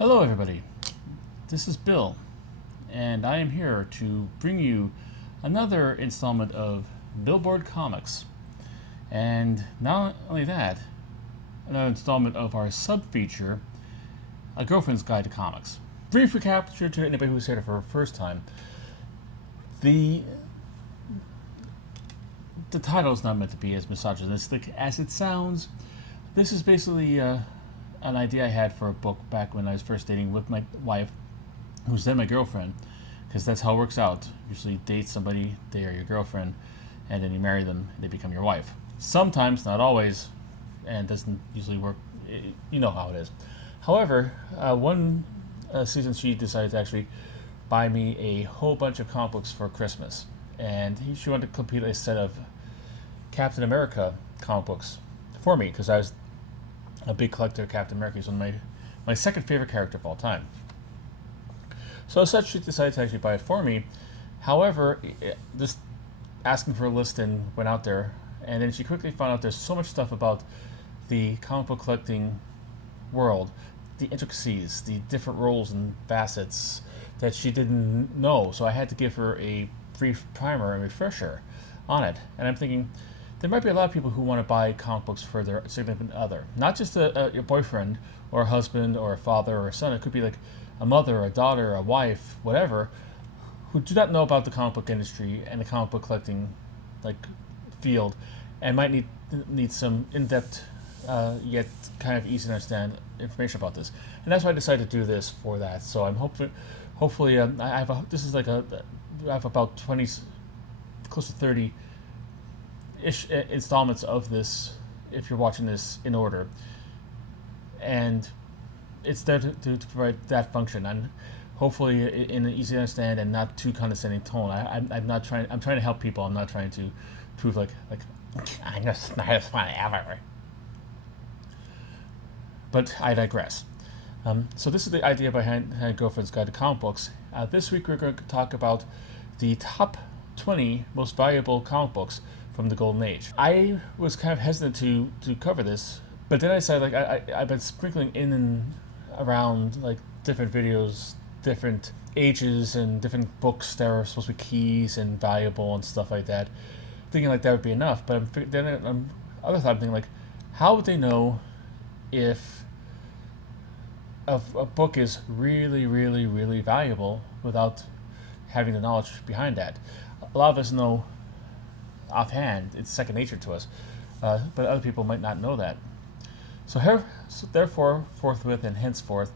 Hello, everybody. This is Bill, and I am here to bring you another installment of Billboard Comics. And not only that, another installment of our sub-feature, A Girlfriend's Guide to Comics. Brief recapture to anybody who's here for the first time. The title is not meant to be as misogynistic as it sounds. This is basically an idea I had for a book back when I was first dating with my wife, who's then my girlfriend, because that's how it works out. Usually date somebody, they are your girlfriend, and then you marry them, they become your wife. Sometimes, not always, and doesn't usually work. You know how it is. However, one season she decided to actually buy me a whole bunch of comic books for Christmas, and she wanted to complete a set of Captain America comic books for me, because I was a big collector of Captain America. He's one of my second favorite character of all time. So as such, she decided to actually buy it for me. However, just asking for a list and went out there, and then she quickly found out there's so much stuff about the comic book collecting world, the intricacies, the different roles and facets that she didn't know. So I had to give her a brief primer and refresher on it. And I'm thinking, there might be a lot of people who want to buy comic books for their significant other. Not just your boyfriend or a husband or a father or a son. It could be like a mother, a daughter, a wife, whatever, who do not know about the comic book industry and the comic book collecting field, and might need some in-depth yet kind of easy to understand information about this. And that's why I decided to do this for that. So I'm hopefully I have about 20, close to 30 ish installments of this, if you're watching this in order, and it's there to provide that function, and hopefully in an easy to understand and not too condescending tone. I'm trying to help people. I'm not trying to prove like I'm the smartest one ever. But I digress. So this is the idea behind Girlfriend's Guide to Comic Books. This week we're going to talk about the top 20 most valuable comic books from the Golden Age. I was kind of hesitant to cover this, but then I decided I've been sprinkling in and around different videos, different ages, and different books that are supposed to be keys and valuable and stuff like that, thinking that would be enough. But other thought, I'm thinking how would they know if a book is really, really, really valuable without having the knowledge behind that? A lot of us know offhand, it's second nature to us, but other people might not know that. So therefore, forthwith and henceforth,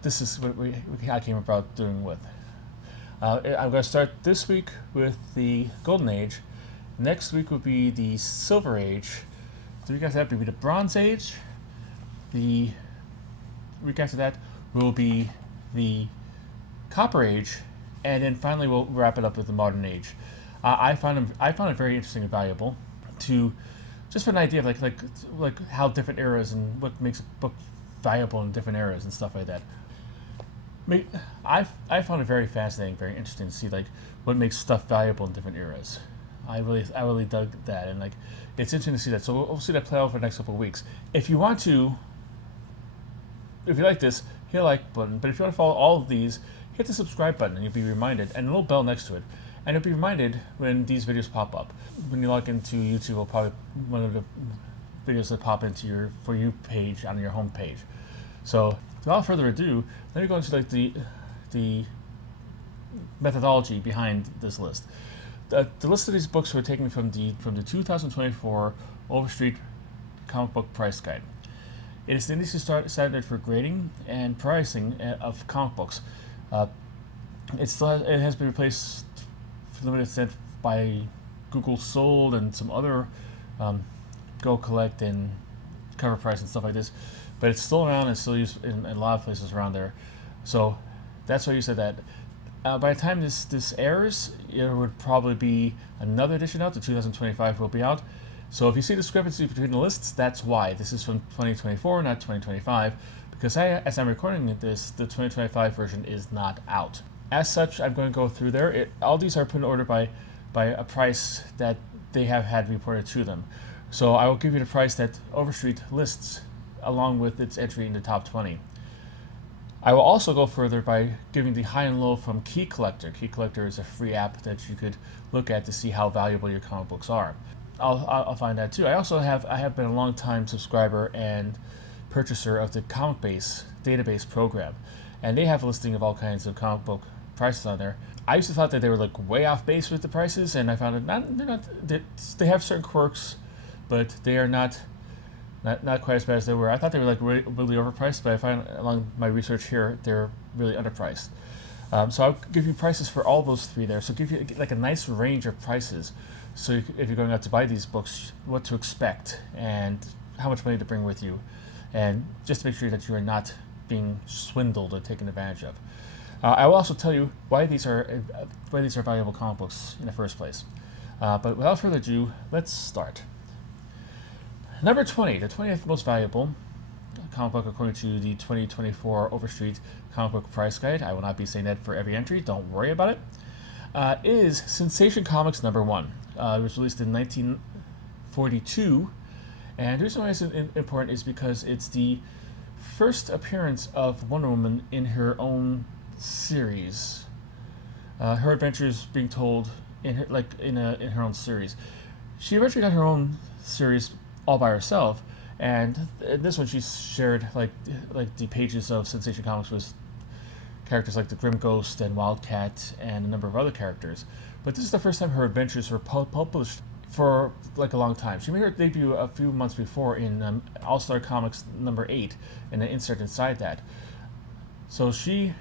this is what I came about doing with. I'm going to start this week with the Golden Age. Next week will be the Silver Age. The week after that will be the Bronze Age. The week after that will be the Copper Age, and then finally we'll wrap it up with the Modern Age. I found it very interesting and valuable to just for an idea of like how different eras and what makes a book valuable in different eras and stuff like that. I found it very fascinating, very interesting to see what makes stuff valuable in different eras. I really dug that, and it's interesting to see that. So we'll see that play out for the next couple of weeks. If you like this, hit the like button. But if you want to follow all of these, hit the subscribe button, and you'll be reminded, and a little bell next to it. And you'll be reminded when these videos pop up. When you log into YouTube, will probably one of the videos that pop into your For You page on your home page. So without further ado, let me go into the methodology behind this list. The list of these books were taken from the 2024 Overstreet Comic Book Price Guide. It is the industry standard for grading and pricing of comic books. It has been replaced to a limited extent by Google Sold and some other Go Collect and Cover Price and stuff like this, but it's still around and still used in a lot of places around there. So that's why you said that. By the time this airs, there would probably be another edition out. The 2025 will be out. So if you see discrepancy between the lists, that's why. This is from 2024, not 2025, because as I'm recording this, the 2025 version is not out. As such, I'm going to go through there. All these are put in order by a price that they have had reported to them. So I will give you the price that Overstreet lists along with its entry in the top 20. I will also go further by giving the high and low from Key Collector. Key Collector is a free app that you could look at to see how valuable your comic books are. I'll find that too. I have been a long time subscriber and purchaser of the Comic Base database program, and they have a listing of all kinds of comic book prices on there. I used to thought that they were like way off base with the prices, and I found they have certain quirks, but they are not quite as bad as they were. I thought they were like really overpriced, but I find along my research here they're really underpriced. So I'll give you prices for all those three there. So give you like a nice range of prices. So if you're going out to buy these books, what to expect and how much money to bring with you, and just to make sure that you are not being swindled or taken advantage of. I will also tell you why these are valuable comic books in the first place. But without further ado, let's start. Number 20, the 20th most valuable comic book according to the 2024 Overstreet Comic Book Price Guide. I will not be saying that for every entry, don't worry about it. Is Sensation Comics number 1. It was released in 1942, and the reason why it's important is because it's the first appearance of Wonder Woman in her own series. Her adventures being told in her own series. She eventually got her own series all by herself, and this one she shared like the pages of Sensation Comics with characters like the Grim Ghost and Wildcat and a number of other characters. But this is the first time her adventures were published for like a long time. She made her debut a few months before in All-Star Comics number 8 and an insert inside that. So she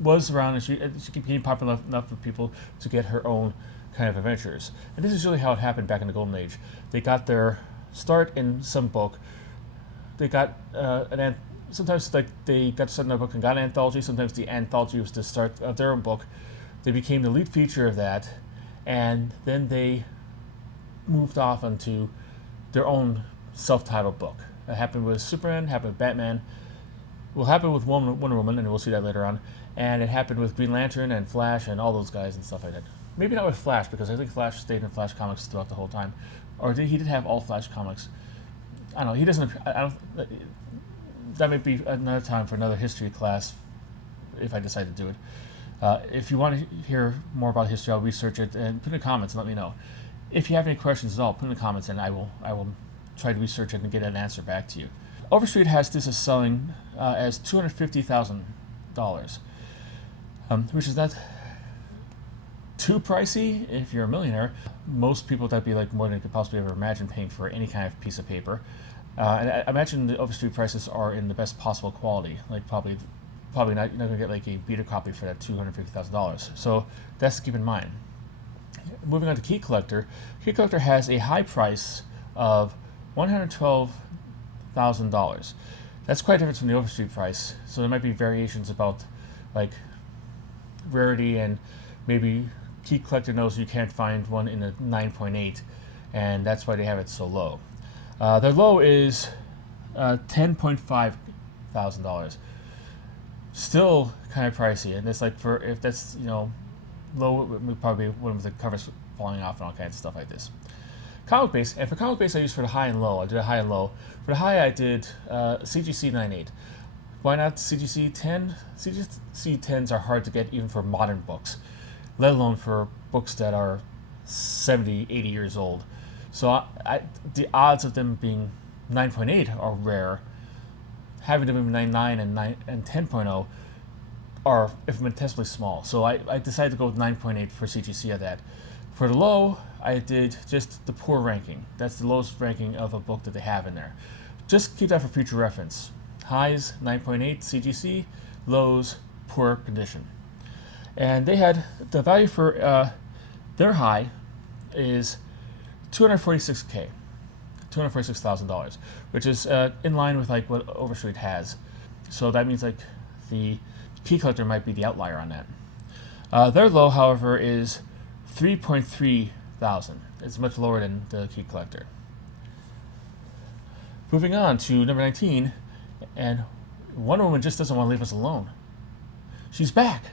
was around, and she became popular enough for people to get her own kind of adventures. And this is really how it happened back in the Golden Age. They got their start in some book. They got sometimes like they got to start in a book and got an anthology. Sometimes the anthology was the start of their own book. They became the lead feature of that, and then they moved off onto their own self-titled book. It happened with Superman, happened with Batman, will happen with Wonder Woman, and we'll see that later on. And it happened with Green Lantern and Flash and all those guys and stuff like that. Maybe not with Flash, because I think Flash stayed in Flash comics throughout the whole time. Or he did have all Flash comics. I don't know. He doesn't. I don't. That might be another time for another history class, if I decide to do it. If you want to hear more about history, I'll research it and put in the comments and let me know. If you have any questions at all, put in the comments and I will try to research it and get an answer back to you. Overstreet has this as selling as $250,000, which is not too pricey if you're a millionaire. Most people, that'd be like more than you could possibly ever imagine paying for any kind of piece of paper. And I imagine the Overstreet prices are in the best possible quality. Like probably not, you're not gonna get like a beater copy for that $250,000. So that's to keep in mind. Moving on to Key Collector. Key Collector has a high price of $112,000. That's quite different from the Overstreet price. So there might be variations about like rarity, and maybe Key Collector knows you can't find one in a 9.8, and that's why they have it so low. Their low is $10,500. Still kind of pricey, and it's like if that's low, probably one with the covers falling off and all kinds of stuff like this. Comic Base, and for Comic Base I used for the high and low. I did a high and low. For the high I did CGC 9.8. Why not CGC 10? CGC 10s are hard to get even for modern books, let alone for books that are 70, 80 years old. So the odds of them being 9.8 are rare. Having them be 9.9 and 10.0 are infinitesimally small. So I decided to go with 9.8 for CGC of that. For the low, I did just the poor ranking. That's the lowest ranking of a book that they have in there. Just keep that for future reference. Highs, 9.8 CGC. Lows, poor condition. And they had the value for their high is $246,000, which is in line with like what Overstreet has. So that means like the Key Collector might be the outlier on that. Their low, however, is $3,300. It's much lower than the Key Collector. Moving on to number 19, and Wonder Woman just doesn't want to leave us alone. She's back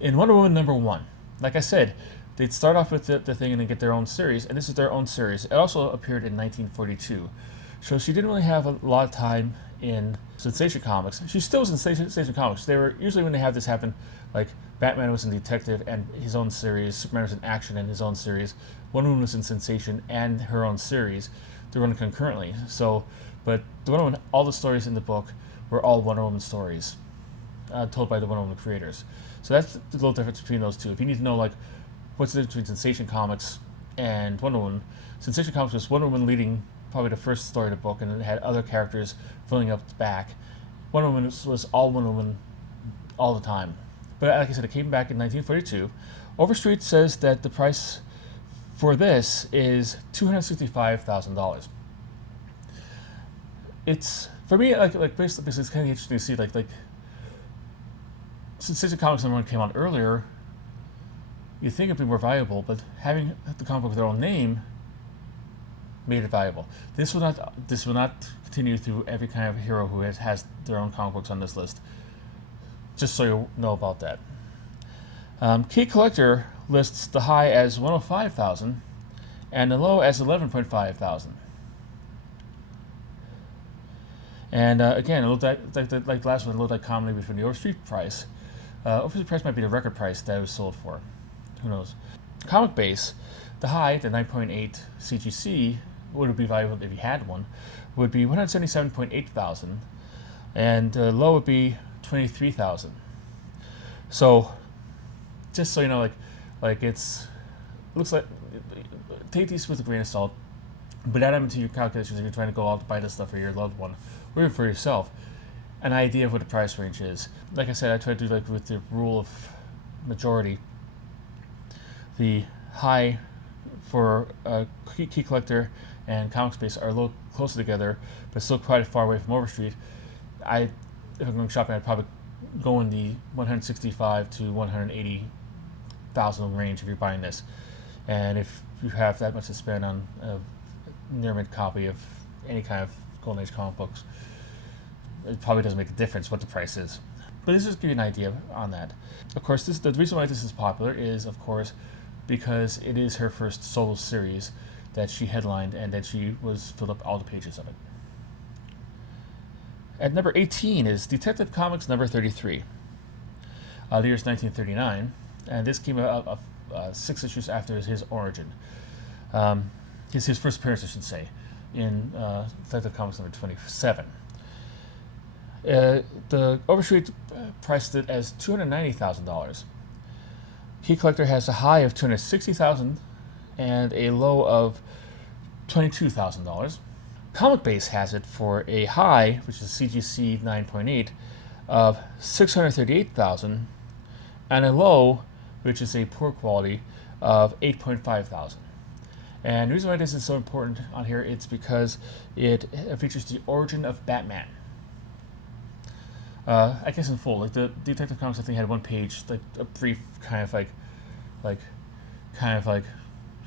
in Wonder Woman number 1. Like I said, they'd start off with the thing and then get their own series, and this is their own series. It also appeared in 1942. So she didn't really have a lot of time in Sensation Comics. She still was in Sensation Comics. They were usually, when they have this happen, like Batman was in Detective and his own series, Superman was in Action and his own series, Wonder Woman was in Sensation and her own series. They're running concurrently. So, but the Wonder Woman, all the stories in the book were all Wonder Woman stories, told by the Wonder Woman creators. So that's the little difference between those two. If you need to know like what's the difference between Sensation Comics and Wonder Woman, Sensation Comics was Wonder Woman leading probably the first story of the book, and it had other characters filling up the back. Wonder Woman was all Wonder Woman all the time. But like I said, it came back in 1942. Overstreet says that the price for this is $265,000. It's, for me, like basically it's kind of interesting to see like Sensation Comics #1 came out earlier. You'd think it'd be more valuable, but having the comic book with their own name made it valuable. This will not continue through every kind of hero who has their own comic books on this list. Just so you know about that. Key Collector lists the high as $105,000 and the low as $11,500. And again, it looked like the last one, it looked like commonly between the Overstreet Price. Overstreet Price might be the record price that it was sold for. Who knows? Comic Base, the high, the 9.8 CGC, would be valuable if you had one, would be $177,800, and low would be $23,000. So, just so you know, like it looks like, take these with a grain of salt, but add them into your calculations if you're trying to go out to buy this stuff for your loved one or even for yourself. An idea of what the price range is. Like I said, I try to do like with the rule of majority. The high for Key Collector and Comic Space are a little closer together, but still quite far away from Overstreet. If I'm going shopping, I'd probably go in the $165,000 to $180,000 range if you're buying this. And if you have that much to spend on a near mint copy of any kind of Golden Age comic books, it probably doesn't make a difference what the price is. But this just give you an idea on that. Of course, the reason why this is popular is, of course, because it is her first solo series that she headlined and that she filled up all the pages of it. At number 18 is Detective Comics number 33. The year is 1939, and this came out 6 issues after his origin. His first appearance, I should say, in Detective Comics number 27. The Overstreet priced it as $290,000. Key Collector has a high of $260,000 and a low of $22,000. Comic Base has it for a high, which is CGC 9.8, of $638,000 and a low, which is a poor quality, of $8,500. And the reason why this is so important on here, it's because it features the origin of Batman. I guess in full, like the Detective Comics, I think had one page, like a brief kind of like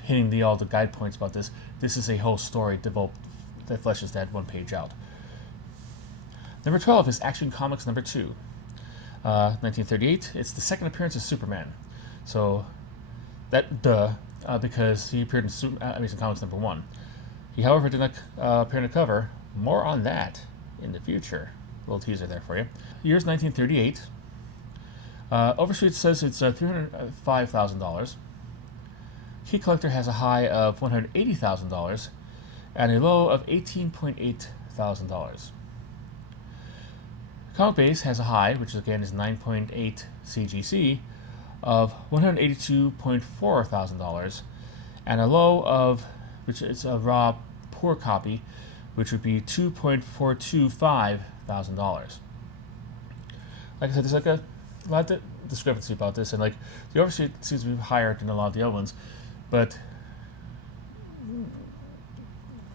hitting all the guide points about this. This is a whole story developed that fleshes that one page out. Number 12 is Action Comics number 2, 1938. It's the second appearance of Superman. So that because he appeared in Amazing Comics number 1. He, however, did not appear on the cover. More on that in the future. A little teaser there for you. Year's 1938. Overstreet says it's $305,000. Key Collector has a high of $180,000 and a low of $18,800. Comic Base has a high, which again is 9.8 CGC, of $182,400 and a low of, which is a raw poor copy, which would be $2,425,000. Like I said, there's like a lot of discrepancy about this, and like the Overstreet seems to be higher than a lot of the other ones, but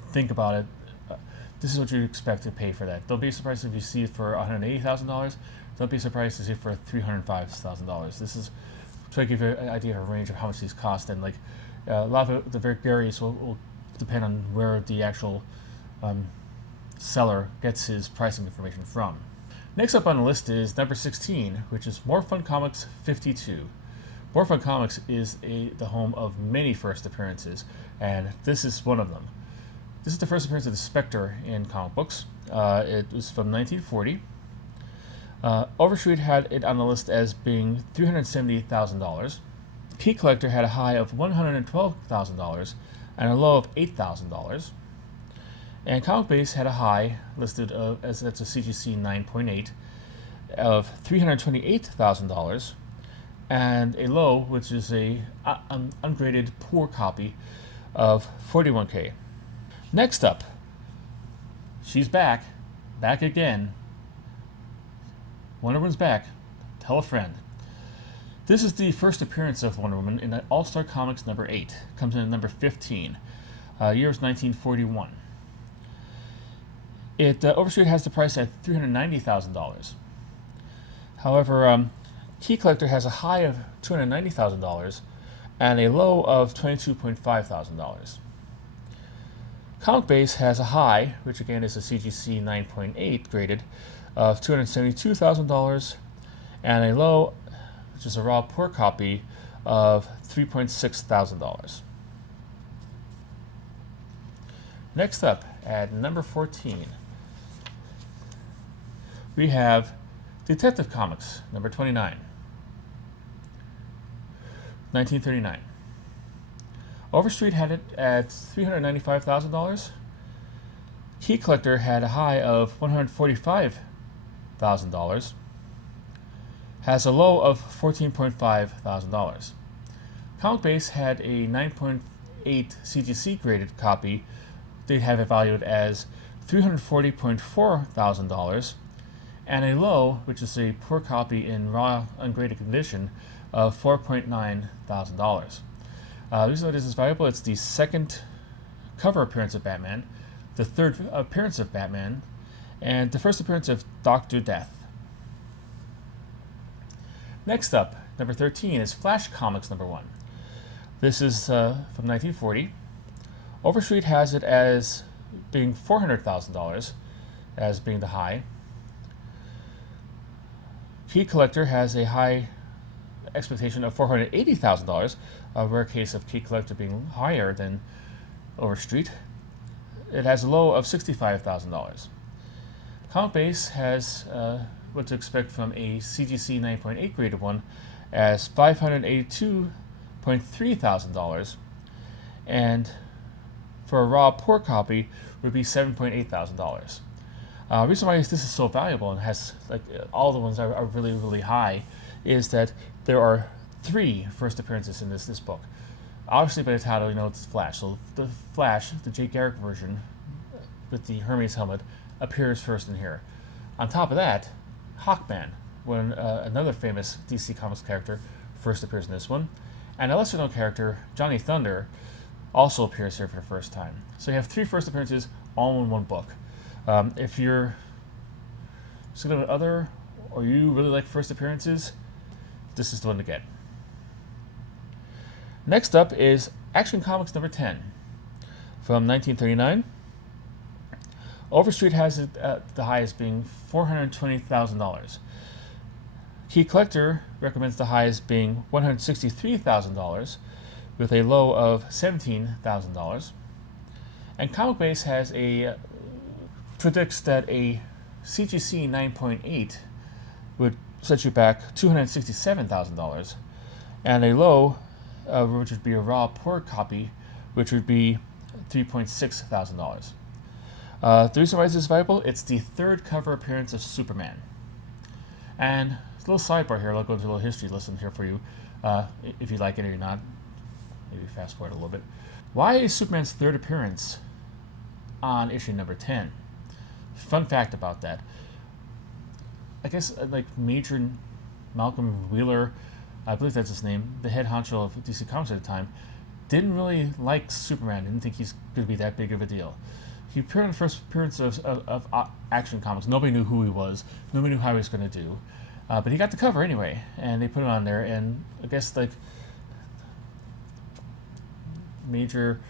think about it. This is what you expect to pay for that. Don't be surprised if you see it for $180,000. Don't be surprised to see it for $305,000. This is to give you an idea of a range of how much these cost, and like a lot of the various will depend on where the actual seller gets his pricing information from. Next up on the list is number 16, which is More Fun Comics 52. More Fun Comics is the home of many first appearances, and this is one of them. This is the first appearance of the Spectre in comic books. It was from 1940. Overstreet had it on the list as being $370,000. Key Collector had a high of $112,000 and a low of $8,000. And Comic Base had a high listed as that's a CGC 9.8 of $328,000 and a low, which is a ungraded poor copy, of $41K. Next up, she's back again. Wonder Woman's back. Tell a friend. This is the first appearance of Wonder Woman in All-Star Comics number 8. Comes in at number 15. Year is 1941. Overstreet has the price at $390,000. However, Key Collector has a high of $290,000 and a low of $22,500. Comic Base has a high, which again is a CGC 9.8 graded, of $272,000 and a low, which is a raw poor copy, of $3,600. Next up, at number 14, we have Detective Comics, number 29, 1939. Overstreet had it at $395,000. Key Collector had a high of $145,000. Has a low of $14,500. Comic Base had a 9.8 CGC graded copy. They'd have it valued as $340,400 and a low, which is a poor copy in raw ungraded condition, of $4,900. The reason why this is valuable, it's the second cover appearance of Batman, the third appearance of Batman, and the first appearance of Dr. Death. Next up, number 13, is Flash Comics number 1. This is from 1940. Overstreet has it as being $400,000 as being the high. Key Collector has a high expectation of $480,000, a rare case of Key Collector being higher than Overstreet. It has a low of $65,000. Comic Base has what to expect from a CGC 9.8 graded one as $582,300, and for a raw poor copy would be $7,800. Reason why this is so valuable and has all the ones are really, really high is that there are 3 first appearances in this book. Obviously, by the title, you know it's Flash. So the Flash, the Jay Garrick version with the Hermes helmet, appears first in here. On top of that, Hawkman, when another famous DC Comics character, first appears in this one, and a lesser-known character, Johnny Thunder, also appears here for the first time. So you have 3 first appearances all in one book. If you're significant other or you really like first appearances, this is the one to get. Next up is Action Comics number 10 from 1939. Overstreet has it at the highest being $420,000. Key Collector recommends the highest being $163,000 with a low of $17,000. And Comic Base has predicts that a CGC 9.8 would set you back $267,000, and a low, which would be a raw poor copy, which would be $3,600. The reason why this is valuable, it's the 3rd cover appearance of Superman. And a little sidebar here, I'll go into a little history lesson here for you, if you like it or not. Maybe fast forward a little bit. Why is Superman's 3rd appearance on issue number 10? Fun fact about that. I guess Major Malcolm Wheeler, I believe that's his name, the head honcho of DC Comics at the time, didn't really like Superman, didn't think he's going to be that big of a deal. He appeared in the first appearance of Action Comics. Nobody knew who he was. Nobody knew how he was going to do. But he got the cover anyway, and they put it on there, and I guess Major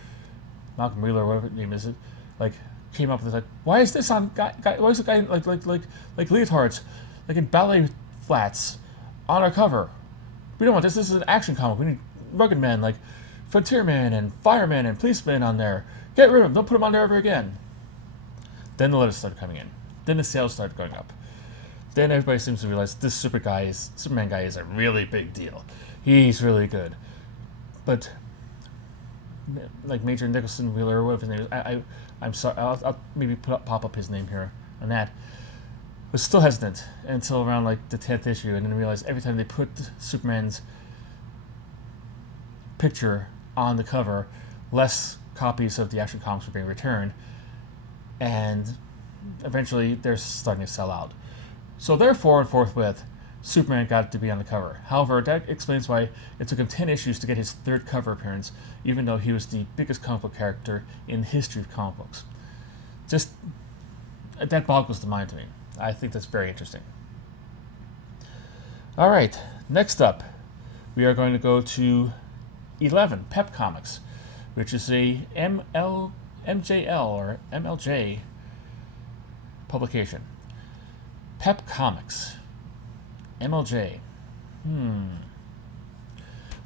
Malcolm Wheeler, or whatever his name is, came up with why is this on why is the guy like leotards, in ballet flats on our cover? We don't want this. This is an action comic. We need rugged men, frontiermen and firemen and policemen on there. Get rid of them. Don't put them on there ever again. Then the letters started coming in. Then the sales started going up. Then everybody seems to realize this Superman guy is a really big deal. He's really good. But like Major Nicholson Wheeler, whatever his name is, I'm sorry, I'll maybe pop up his name here on that. Was still hesitant until around like the 10th issue, and then realized every time they put Superman's picture on the cover, less copies of the action comics were being returned, and eventually they're starting to sell out. So therefore and forthwith, Superman got to be on the cover. However, that explains why it took him 10 issues to get his third cover appearance, even though he was the biggest comic book character in the history of comic books. Just, that boggles the mind to me. I think that's very interesting. All right, next up, we are going to go to 11, Pep Comics, which is a MJL or MLJ publication. Pep Comics. MLJ.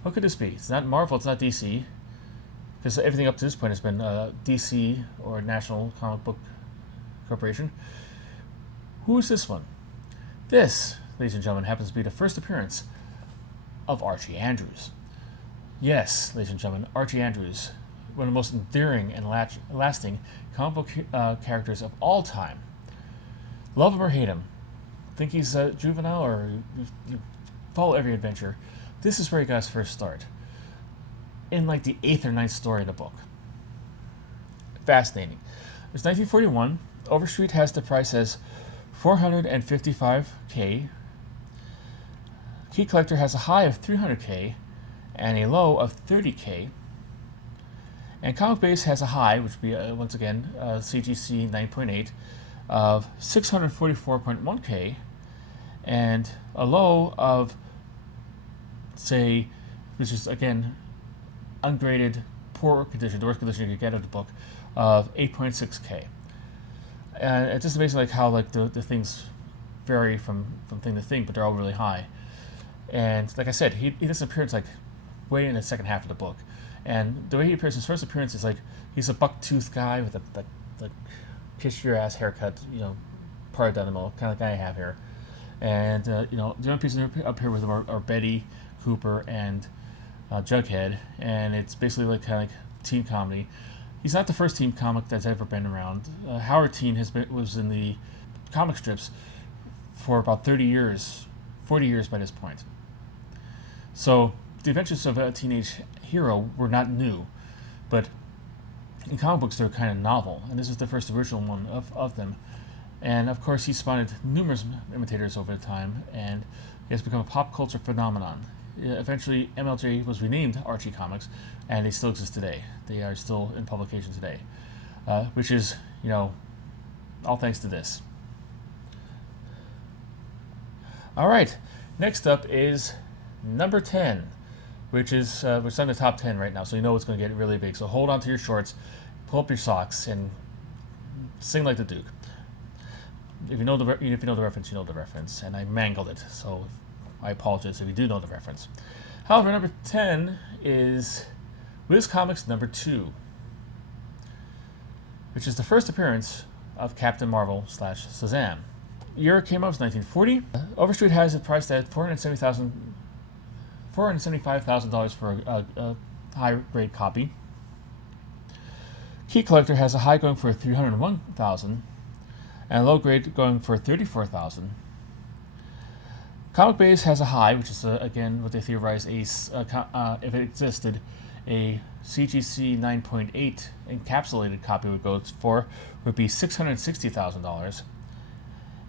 What could this be? It's not Marvel, it's not DC. Because everything up to this point has been DC or National Comic Book Corporation. Who is this one? This, ladies and gentlemen, happens to be the first appearance of Archie Andrews. Yes, ladies and gentlemen, Archie Andrews, one of the most endearing and lasting comic book characters of all time. Love him or hate him, think he's juvenile or you follow every adventure, this is where he got his first start. In like the 8th or 9th story of the book. Fascinating. It's 1941. Overstreet has the price as $455K. Key Collector has a high of $300K and a low of $30K. And Comic Base has a high, which would be, once again, CGC 9.8, of $644.1K, and a low of, say, which is, again, ungraded, poor condition, the worst condition you could get of the book, of $8.6K. And it's just amazing like how like the things vary from thing to thing, but they're all really high. And like I said, he doesn't appear like way in the second half of the book. And the way he appears, his first appearance is like he's a buck-toothed guy with the kiss your ass haircut, part down the middle, kind of guy I have here. And the only people up here with him are Betty, Cooper, and Jughead, and it's basically like kind of like teen comedy. He's not the first teen comic that's ever been around. Howard Teen was in the comic strips for about 30 years, 40 years by this point. So the adventures of a teenage hero were not new, but in comic books they're kind of novel, and this is the first original one of them. And of course he spawned numerous imitators over the time, and he has become a pop culture phenomenon. Eventually MLJ was renamed Archie Comics, and they still exist today. They are still in publication today, which is, all thanks to this. All right, next up is number 10, which is which is on the top 10 right now, so you know it's going to get really big. So hold on to your shorts, pull up your socks, and sing like the Duke. If you know the reference, you know the reference, and I mangled it, so I apologize if you do know the reference. However, number 10 is Wiz Comics number 2, which is the first appearance of Captain Marvel / Shazam. Year it came out was 1940. Overstreet has it priced at $475,000 for a high-grade copy. Key Collector has a high going for $301,000 and a low grade going for $34,000. Comic Base has a high, which is again what they theorize if it existed, a CGC 9.8 encapsulated copy would be $660,000,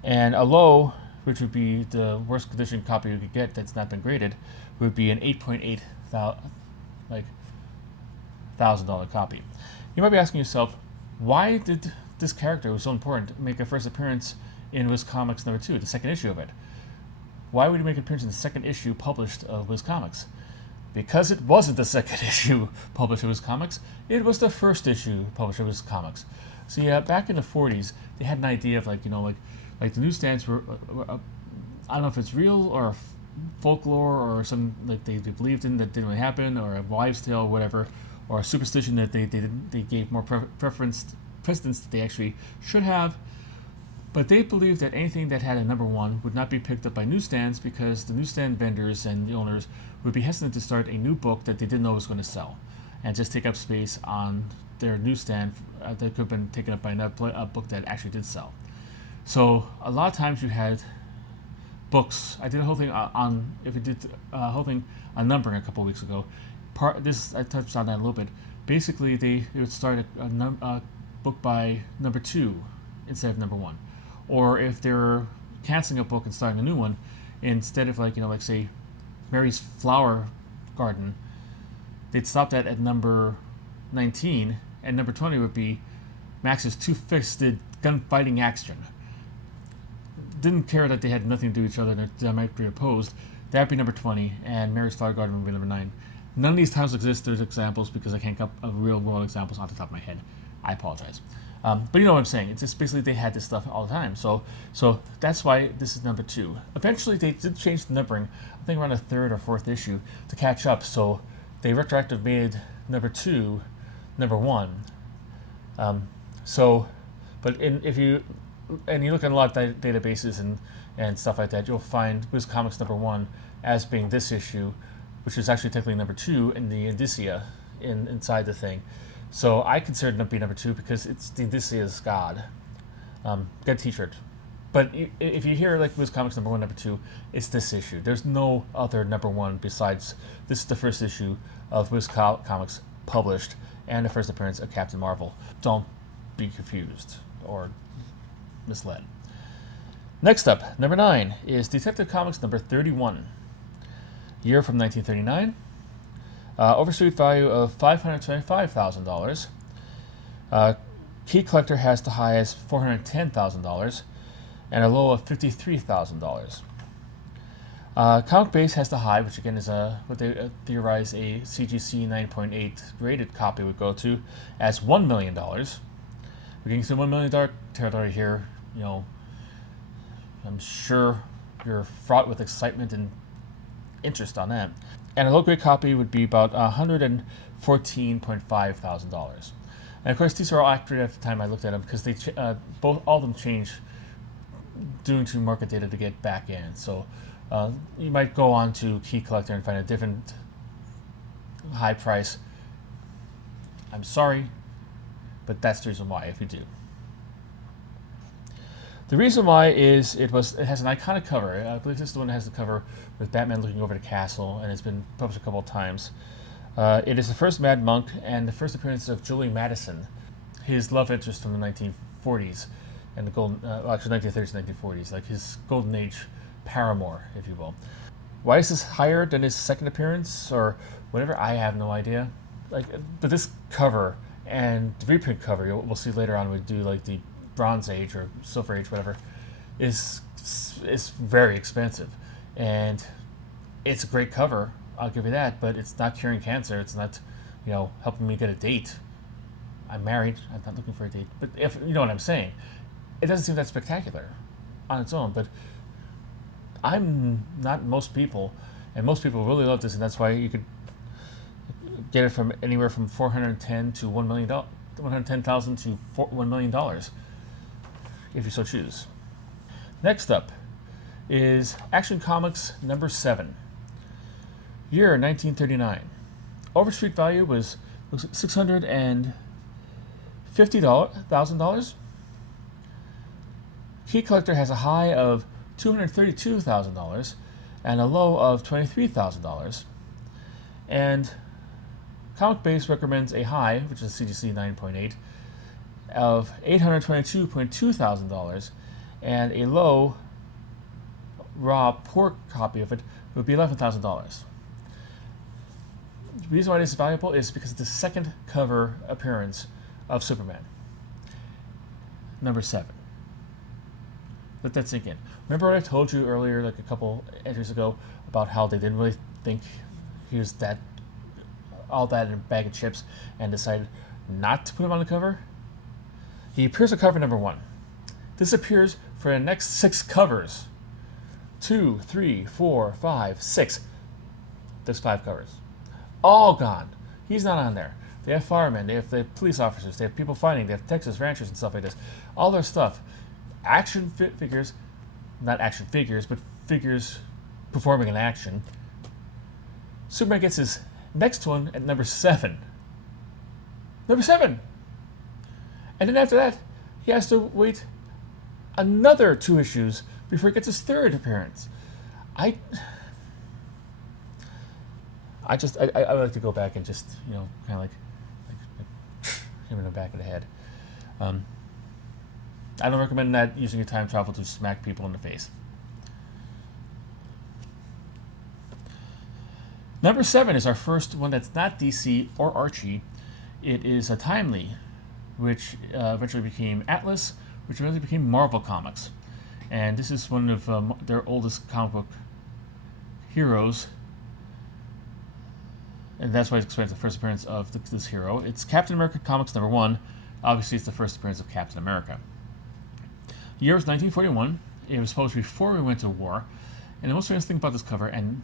and a low, which would be the worst condition copy you could get that's not been graded, would be an $8,800 copy. You might be asking yourself, why did this character, who was so important, make a first appearance in Wiz Comics number 2, the second issue of it? Why would he make an appearance in the second issue published of Wiz Comics? Because it wasn't the second issue published of Wiz Comics, it was the first issue published of Wiz Comics. So yeah, back in the 40s, they had an idea of like the newsstands were I don't know if it's real or folklore or some like they believed in that didn't really happen, or a wives' tale, or whatever, or a superstition that they gave more precedence that they actually should have. But they believed that anything that had a number one would not be picked up by newsstands because the newsstand vendors and the owners would be hesitant to start a new book that they didn't know was going to sell, and just take up space on their newsstand that could have been taken up by a book that actually did sell. So a lot of times you had books. I did a whole thing on if we did a whole thing on numbering a couple of weeks ago. This I touched on that a little bit. Basically, they would start a book by number 2 instead of number 1, or if they're canceling a book and starting a new one, instead of like say Mary's Flower Garden, they'd stop that at number 19, and number 20 would be Max's Two-Fisted Gunfighting Action. Didn't care that they had nothing to do with each other and they might be opposed. That'd be number 20, and Mary's Flower Garden would be number 9. None of these titles exist. There's examples because I can't come up with real world examples off the top of my head. I apologize. But you know what I'm saying. It's just basically they had this stuff all the time. So that's why this is number 2. Eventually they did change the numbering, I think around the 3rd or 4th issue, to catch up. So they retroactive made number 2 number 1. If you look at a lot of databases and stuff like that, you'll find Wiz Comics number 1 as being this issue, which is actually technically number 2 in the indicia inside the thing. So I consider it to be number 2 because it's the Odysseus God. Get a t-shirt. But if you hear like Wiz Comics number 1, number 2, it's this issue. There's no other number 1 besides this is the first issue of Wiz Comics published and the first appearance of Captain Marvel. Don't be confused or misled. Next up, number 9 is Detective Comics number 31. Year from 1939. Overstreet value of $525,000. Key collector has the highest $410,000 and a low of $53,000. Comic Base has the high, which again is what they theorize a CGC 9.8 graded copy would go to, as $1 million. We're getting some $1 million territory here. You know, I'm sure you're fraught with excitement and interest on that. And a low grade copy would be about $114.5 thousand. And of course, these are all accurate at the time I looked at them because they all of them change due to market data to get back in. So you might go on to Key Collector and find a different high price. I'm sorry, but that's the reason why. If you do. The reason why is it has an iconic cover. I believe this is the one that has the cover with Batman looking over the castle, and it's been published a couple of times. It is the first Mad Monk and the first appearance of Julie Madison, his love interest from the 1940s and the golden, actually 1930s, 1940s, like his golden age paramour, if you will. Why is this higher than his second appearance or whatever? I have no idea. But this cover and the reprint cover, we'll see later on, we do like the Bronze Age or Silver Age, whatever, is very expensive, and it's a great cover. I'll give you that, but it's not curing cancer. It's not, helping me get a date. I'm married. I'm not looking for a date. But if you know what I'm saying, it doesn't seem that spectacular on its own. But I'm not most people, and most people really love this, and that's why you could get it from anywhere from $410,000 to $1 million, $110,000 to $1 million. If you so choose. Next up is Action Comics number 7. Year 1939. Overstreet value was $650,000. Key collector has a high of $232,000 and a low of $23,000. And Comic Base recommends a high, which is CGC 9.8, of $822.2 thousand, and a low raw pork copy of it would be $11,000. The reason why this is valuable is because it's the second cover appearance of Superman. Number 7. Let that sink in. Remember what I told you earlier, like a couple entries ago, about how they didn't really think he was all that in a bag of chips and decided not to put him on the cover? He appears on cover number 1. This appears for the next 6 covers 2, 3, 4, 5, 6. There's 5 covers. All gone. He's not on there. They have firemen, they have the police officers, they have people fighting, they have Texas ranchers and stuff like this. All their stuff. Action figures, not action figures, but figures performing an action. Superman gets his next one at number 7. Number 7! And then after that, he has to wait another 2 issues before he gets his 3rd appearance. I would like to go back and just, kind of like him in the back of the head. I don't recommend that using your time travel to smack people in the face. Number 7 is our first one that's not DC or Archie. It is a Timely, which eventually became Atlas, which eventually became Marvel Comics. And this is one of their oldest comic book heroes. And that's why it explains the first appearance of this hero. It's Captain America Comics number 1. Obviously, it's the first appearance of Captain America. The year was 1941. It was supposed before we went to war. And the most famous thing about this cover, and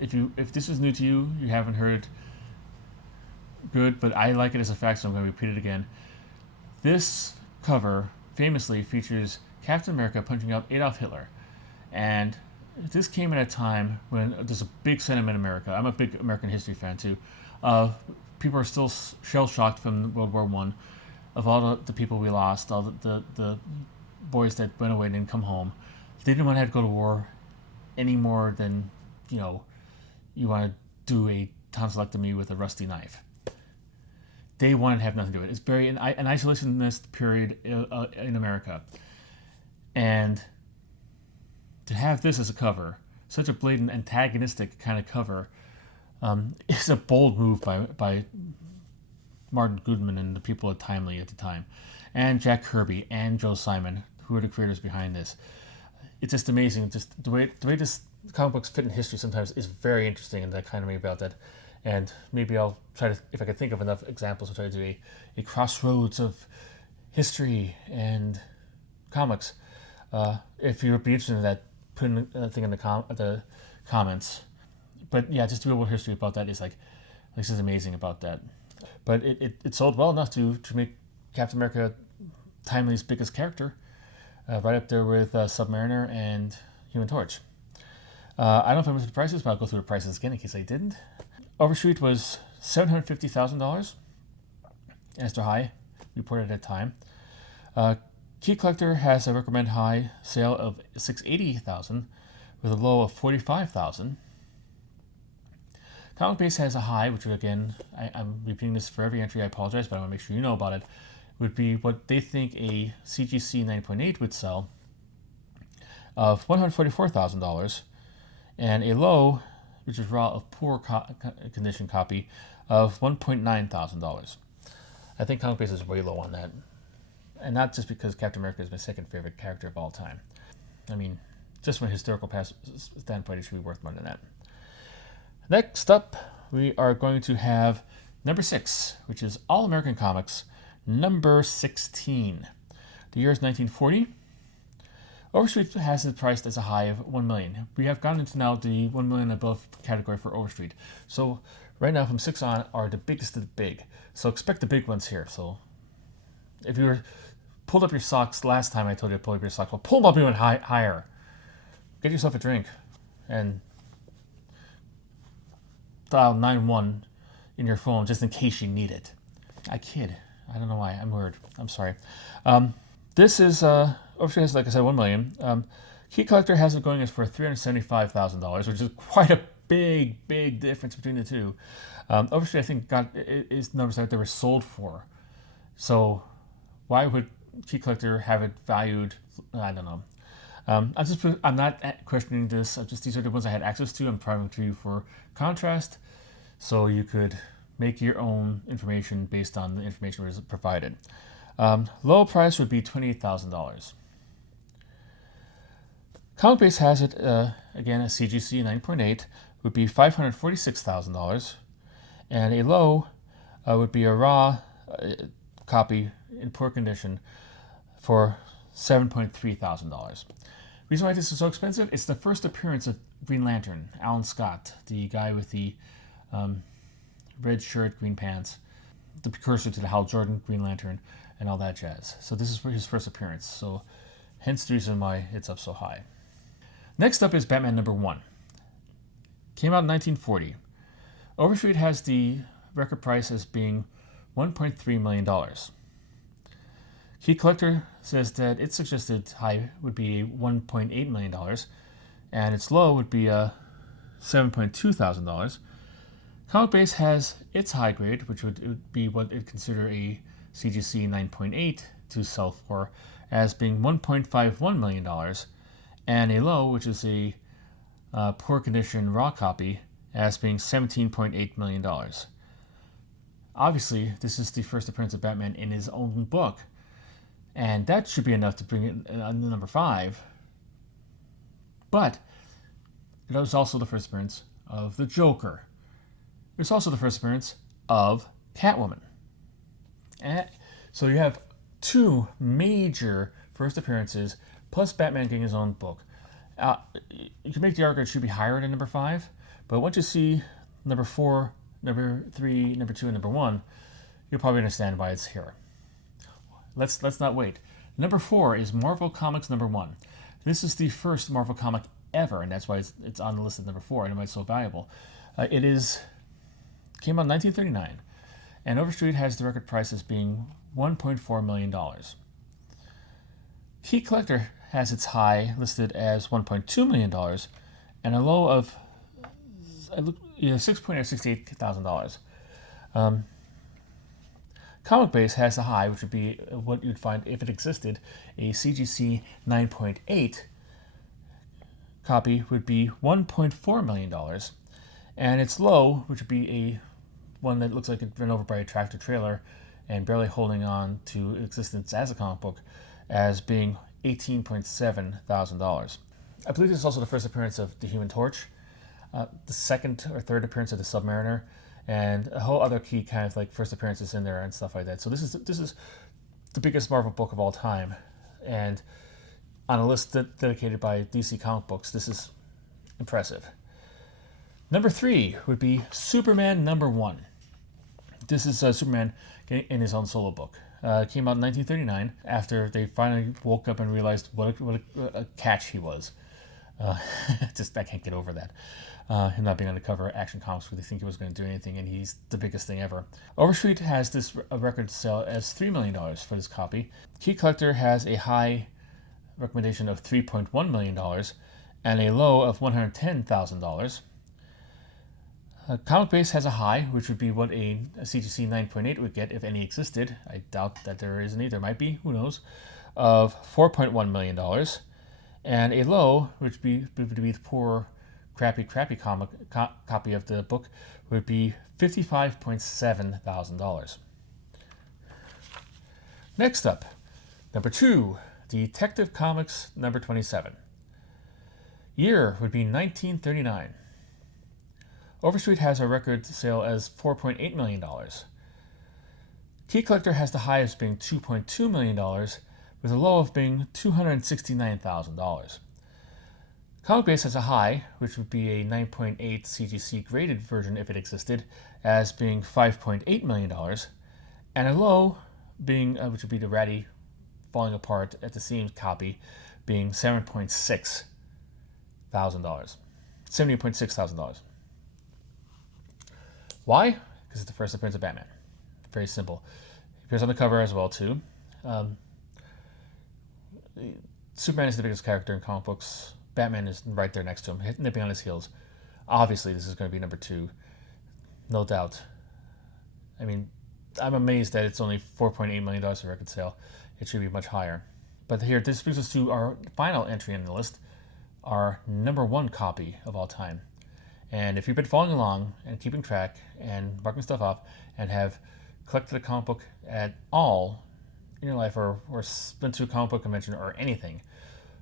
if this is new to you, you haven't heard, good, but I like it as a fact, so I'm going to repeat it again. This cover famously features Captain America punching out Adolf Hitler. And this came at a time when there's a big sentiment in America. I'm a big American history fan too. People are still shell-shocked from World War I, of all the people we lost, all the boys that went away and didn't come home. They didn't want to have to go to war any more than, you want to do a tonsillectomy with a rusty knife. They wanted to have nothing to do with it. It's very an isolationist period in America. And to have this as a cover, such a blatant antagonistic kind of cover, is a bold move by Martin Goodman and the people at Timely at the time, and Jack Kirby and Joe Simon, who are the creators behind this. It's just amazing. Just the way this comic books fit in history sometimes is very interesting, and that kind of me about that. And maybe I'll try to, if I can think of enough examples, I'll try to do a crossroads of history and comics. If you would be interested in that, put in a thing in the comments. But yeah, just to be able to history about that is this is amazing about that. But it sold well enough to make Captain America Timely's biggest character, right up there with Submariner and Human Torch. I don't know if I mentioned the prices, but I'll go through the prices again in case I didn't. Overstreet was $750,000 as their high reported at that time. Key Collector has a recommended high sale of $680,000 with a low of $45,000. Comic Base has a high, which again, I'm repeating this for every entry, I apologize, but I want to make sure you know about it, would be what they think a CGC 9.8 would sell of $144,000, and a low, which is raw of poor condition copy, of $1,900. I think Comic Base is way low on that. And not just because Captain America is my second favorite character of all time. I mean, just from a historical standpoint, it should be worth more than that. Next up, we are going to have number 6, which is All American Comics, number 16. The year is 1940. Overstreet has it priced as a high of $1 million. We have gone into now the $1 million above category for Overstreet. So right now from 6 on are the biggest of the big. So expect the big ones here. So if you were pulled up your socks last time I told you to pull up your socks, well, pull them up even higher. Get yourself a drink and dial 911 in your phone just in case you need it. I kid. I don't know why. I'm weird. I'm sorry. This is Overstreet has, like I said, $1 million. Key Collector has it going as for $375,000, which is quite a big difference between the two. Overstreet, I think, got is numbers that they were sold for. So why would Key Collector have it valued? I don't know. I'm not questioning this. These are the ones I had access to. I'm providing to you for contrast, so you could make your own information based on the information that was provided. Low price would be $28,000. Comic Base has it again a CGC 9.8 would be $546,000, and a low would be a raw copy in poor condition for $7,300. Reason why this is so expensive, it's the first appearance of Green Lantern, Alan Scott, the guy with the red shirt, green pants, the precursor to the Hal Jordan Green Lantern and all that jazz. So this is his first appearance. So hence the reason why it's up so high. Next up is Batman #1. Came out in 1940. Overstreet has the record price as being $1.3 million. Key Collector says that its suggested high would be $1.8 million, and its low would be $7.2 thousand. Comic Base has its high grade, which would be what it consider a CGC 9.8 to sell for, as being $1.51 million, and a low, which is a poor condition raw copy, as being $17.8 million. Obviously, this is the first appearance of Batman in his own book, and that should be enough to bring it on number 5. But it was also the first appearance of the Joker. It was also the first appearance of Catwoman. And so you have 2 major first appearances, plus Batman getting his own book. You can make the argument it should be higher than number 5, but once you see number 4, number 3, number 2, and number 1, you'll probably understand why it's here. Let's not wait. Number 4 is Marvel Comics #1. This is the first Marvel comic ever, and that's why it's on the list at number 4, and why it's so valuable. Came out in 1939, and Overstreet has the record price as being $1.4 million. Key Collector has its high listed as $1.2 million, and a low of $668,000. Comic Base has the high, which would be what you'd find if it existed, a CGC 9.8 copy would be $1.4 million, and its low, which would be a one that looks like it's been over by a tractor trailer and barely holding on to existence as a comic book, as being $18.7 thousand. I believe this is also the first appearance of the Human Torch, the second or third appearance of the Submariner, and a whole other key kind of like first appearances in there and stuff like that. So this is the biggest Marvel book of all time, and on a list dedicated by DC Comic Books, this is impressive. Number 3 would be Superman #1. This is Superman in his own solo book. Came out in 1939 after they finally woke up and realized what a catch he was. I can't get over that. Him not being on the cover of Action Comics where they think he was going to do anything, and he's the biggest thing ever. Overstreet has this record sale as $3 million for this copy. Key Collector has a high recommendation of $3.1 million and a low of $110,000. Comic Base has a high, which would be what a CGC 9.8 would get if any existed. I doubt that there is any. There might be. Who knows? Of $4.1 million. And a low, which would be the poor, crappy copy of the book, would be $55.7 thousand. Next up, number 2, Detective Comics #27. Year would be 1939. Overstreet has a record sale as $4.8 million. Key Collector has the highest being $2.2 million, with a low of being $269,000. Comic Base has a high, which would be a 9.8 CGC graded version if it existed, as being $5.8 million, and a low being, which would be the ratty falling apart at the seams copy, being $70.6 thousand. Why? Because it's the first appearance of Batman. Very simple. He appears on the cover as well, too. Superman is the biggest character in comic books. Batman is right there next to him, nipping on his heels. Obviously, this is going to be number 2. No doubt. I mean, I'm amazed that it's only $4.8 million of record sale. It should be much higher. But here, this brings us to our final entry in the list, our number 1 copy of all time. And if you've been following along and keeping track and marking stuff off and have collected a comic book at all in your life, or been to a comic book convention or anything,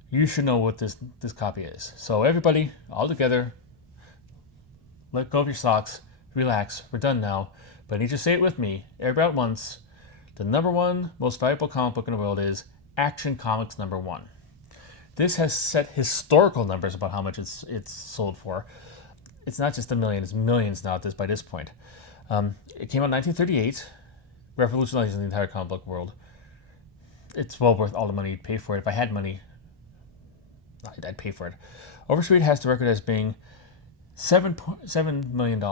you should know what this copy is. So everybody, all together, let go of your socks, relax, we're done now. But I need you to say it with me, everybody at once. The number 1 most valuable comic book in the world is Action Comics #1. This has set historical numbers about how much it's sold for. It's not just a million; it's millions now by this point. It came out in 1938, revolutionizing the entire comic book world. It's well worth all the money you'd pay for it. If I had money, I'd pay for it. Overstreet has the record as being $7.7 million.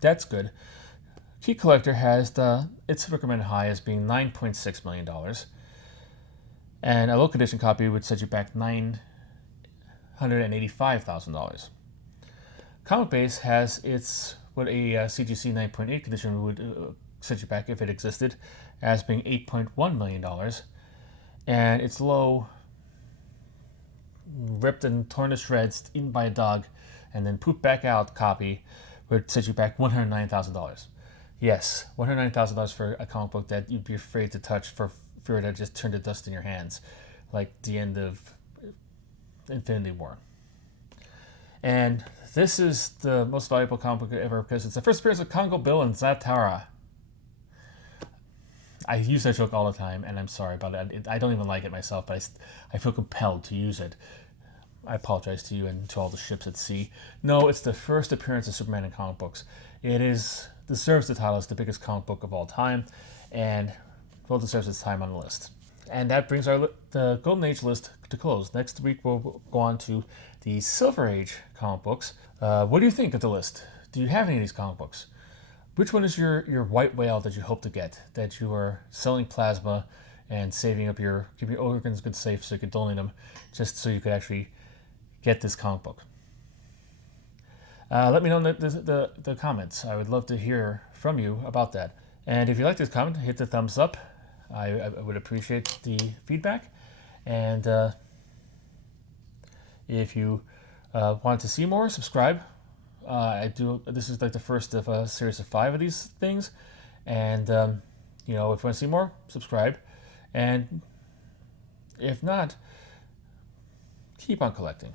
That's good. Key Collector has its recommended high as being $9.6 million. And a local edition copy would set you back $985,000. Comic Base has its what a CGC 9.8 condition would set you back if it existed as being $8.1 million. And its low, ripped and torn to shreds, eaten by a dog, and then pooped back out copy would set you back $109,000. Yes, $109,000 for a comic book that you'd be afraid to touch for fear that just turned to dust in your hands, like the end of Infinity War. And this is the most valuable comic book ever because it's the first appearance of Congo Bill and Zatara. I use that joke all the time, and I'm sorry about it. I don't even like it myself, but I feel compelled to use it. I apologize to you and to all the ships at sea. No, it's the first appearance of Superman in comic books. It deserves the title as the biggest comic book of all time, and well deserves its time on the list. And that brings the Golden Age list to close. Next week we'll go on to the Silver Age comic books. What do you think of the list? Do you have any of these comic books? Which one is your white whale that you hope to get? That you are selling plasma and saving up keeping your organs good safe so you could donate them, just so you could actually get this comic book. Let me know in the comments. I would love to hear from you about that. And if you like this comment, hit the thumbs up. I would appreciate the feedback. And if you want to see more, subscribe. This is like the first of a series of 5 of these things. And, if you want to see more, subscribe. And if not, keep on collecting.